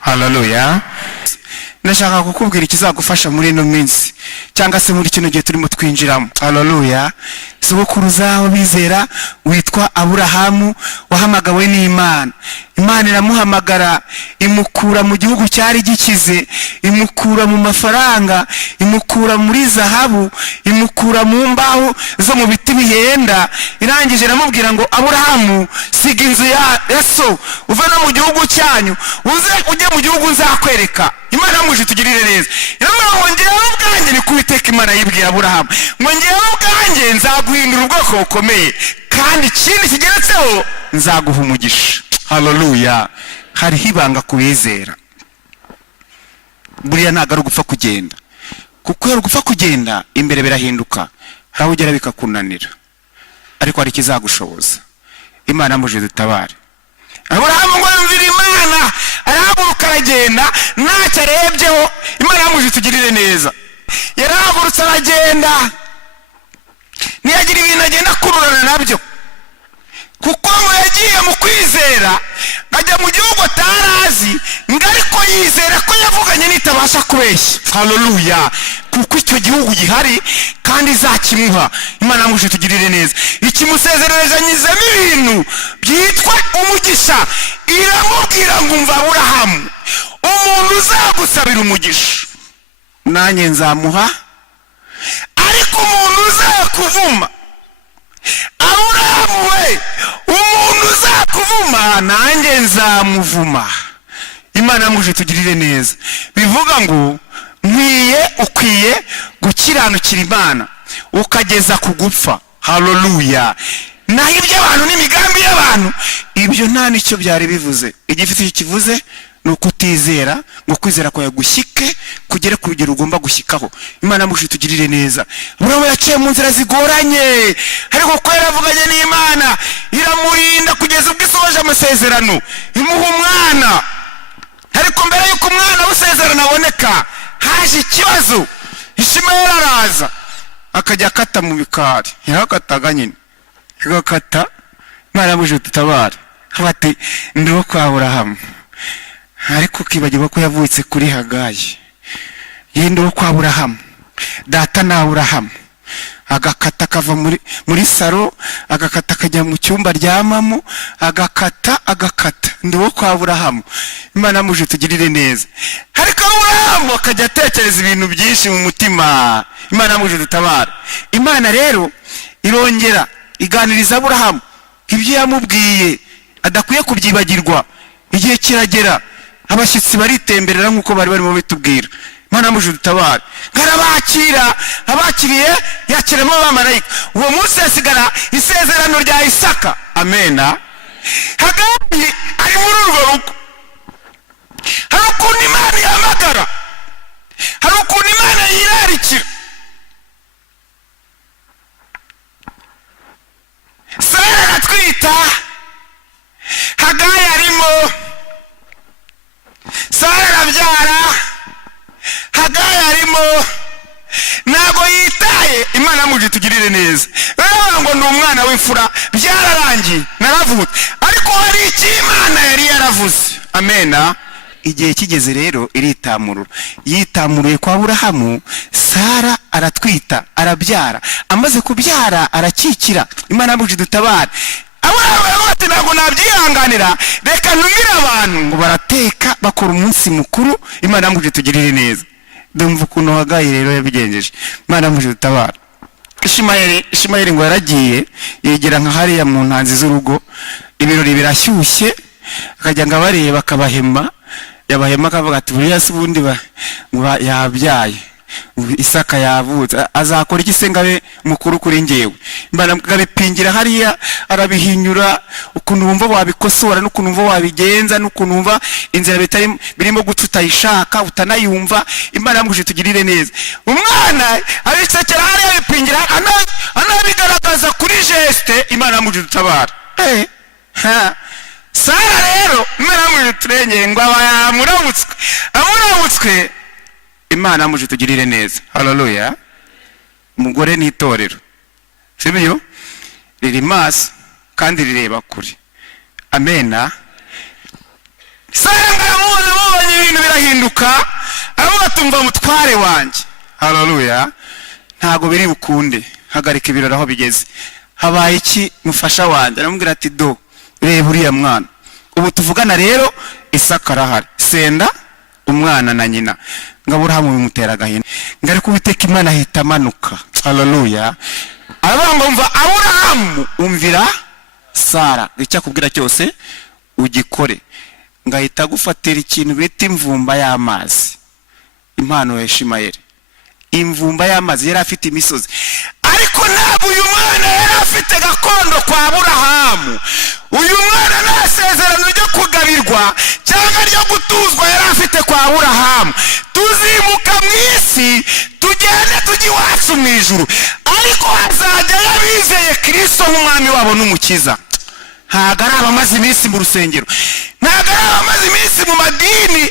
Haleluya. Ndashaka kukubwira ikizagufasha muri ino minsi cyangwa se muri kino gihe turimo twinjiramo. Haleluya. Sogokuruza aho bizera witwa Aburahamu wahamagawe n'Imana. Imana iramuhamagara imukura mu gihugu cyari gikize, imukura mu mafaranga, imukura muri zahabu, imukura mu mbaho zo mu biti bihenda. Irangije iramubwira ngo Aburahamu, siga inzu ya so uve no mu gihugu cyanyu uze ujye mu gihugu nzakwereka. Imana yamuje tugirire neza. Iramubwira ngo ngewe ubwanjye ni kuwiteka Imana yibwira Aburahamu ngo ngewe ubwanjye nzaguhindura ubwoko bukomeye kandi ikindi kigeretseho nzaguha umugisha. Haleluya. Hariho ibanga kubizera. Buriya ntago ari ugupfa kugenda, kuko iyo ugupfa kugenda imbere birahinduka, aho ugera bikakunanira, ariko hari ikizagushoboza. Imana yamuje dutabare. Aburahamu ngo yumvira Imana, arahaguruka aragenda ntacyo arebyeho. Imana yamuje tugirire neza. Yarahagurutse aragenda, ntiyagira ibintu agenda kururana nabyo, kuko ngo yagiye mu kwizera ajya mu gihugu atarazi, ngo ariko yizera ko yavuganye n'itabasha kubeshya. Haleluya. Kuko icyo gihugu gihari kandi izakimuha. Imana yamuje tugirire neza. Ikimusezeranyizamo ibintu byitwa umugisha. Iramubwira ngo umva Aburahamu, umuntu uzagusabira umugisha nanjye nzamuha, ariko umuntu uzakuvuma, Aburahamu we, umuntu uzakuvuma nanjye nzamuvuma. Imana yamuje tugirire neza. Bivuga ngo ukwiye gukiranukira Imana ukageza ku gupfa. Haleluya. Naho iby'abantu n'imigambi y'abantu ibyo nta nicyo byari bivuze. Igifite icyo kivuze ni ukutizera, ngo kwizera kwawe gushyike kugere ku rugero ugomba gushyikaho. Imana yamuje tugirire neza. Aburahamu yaciye mu nzira zigoranye, ariko ko yaravuganye n'Imana iramurinda kugeza ubwo isohoje amasezerano, imuha umwana. Ariko mbere y'uko umwana w'isezerano aboneka haje ikibazo. Ishimayeli araza akajya akata mu bikari, yarakataga nyine agakata. Imana yamuje dutabare. Bati ndiho kwa Aburahamu, ariko ukibagirwa ko yavutse kuri Hagayi. Yindiho kwa Aburahamu, data na Aburahamu. Agakata akava muri saro, agakata akajya mu cyumba aryamamo, agakata ndiho kwa Aburahamu. Imana yamuje tugirire neza. Ariko Aburahamu akajya atekereza ibintu byinshi mu mutima. Imana yamuje dutabara. Imana rero irongera iganiriza Aburahamu ibyo yamubwiye adakwiye kubyibagirwa. Igihe kiragera abashyitsi baritemberera nk'uko bari barimo bitubwira. Imana yamuje dutabare. Garabakira, abakiriye yakiramo abamarayika. Uwo munsi yasigara isezerano rya Isaka. Amena. Hagati ari muri urwo rugo. Hari ukuntu Imana ihamagara, hari ukuntu Imana yirarikira. Sara aratwita, Hagayi arimo, Sara arabyara, Hagayi arimo, ntabwo yitaye. Imana yamuje tugirire neza. Rero ngo ni umwana w'imfura, byararangiye, naravutse, ariko hari icyo Imana yari yaravuze. Amena. Igihe kigeze rero iritamurura. Yitamuruye kwa Aburahamu, Sara aratwita, arabyara. Amaze kubyara arakikira. Imana yamuje dutabare. Aburahamu ati ntabwo nabyihanganira, reka ntumire abantu ngo barateka bakora umunsi mukuru. Imana yamuje tugirire neza. Ndumva ukuntu Hagayi rero yabigenjeje. Imana yamuje dutabare. Ishimayeli ngo yaragiye yegera nka hariya mu ntanzi z'urugo, ibirori birashyushye, akajya ngo abareba akabahema. Yabahema akavuga ati buriya se ubundi yabyaye, Isaka yavutse, azakora iki se ngabe mukuru kuri ngewe? Imana ngabipingira hariya, arabihinyura ukuntu wumva wabikosora n'ukuntu wumva wabigenza n'ukuntu wumva inzira birimo guca utayishaka utanayumva. Imana yamuje tugirire neza. Umwana abisekera hariya abipingira, anabigaragaza kuri geste. Imana yamuje dutabara. Sara rero Imana yamuje turengeye ngo amurabutswe. Imana yamuje tugirire neza. Haleluya. Umugore ni itorero, sibyo? Riri maso kandi rireba kure. Amena. Sara ngaramubona mubonye arahaguruka aravuga ati umva mutware wanjye. Haleluya. Ntago biri bukunde, hagarika ibirori aho bigeze. Habaye iki mufasha wanjye? Aramubwira ati do reba uriya mwana, ubu tuvugana rero Isaka arahari, senda umwana na nyina. Ngo Aburahamu bimutera agahinda, ngo ariko Uwiteka Imana ahita amanuka. Haleluya. Aravuga ngo umva Aburahamu, umvira Sara, icyo akubwira cyose ugikore. Ngahita gufatira ikintu bita imvumba y'amazi, impano ya Ishimayeli. Imvumba y'amazi yari afite imisozi, ariko ntabwo uyu mwana yari afite gakondo kwa Aburahamu. Uyu mwana nta sezerano ryo kugabirwa cyangwa ryo gutuzwa yari afite kwa Aburahamu. Tuzimuka mu isi tugende tujye iwacu mu ijuru, ariko hazajyayo abizeye Kristo nk'umwami wabo n'umukiza. Ntabwo ari abamaze iminsi mu rusengero, ntabwo ari abamaze iminsi mu madini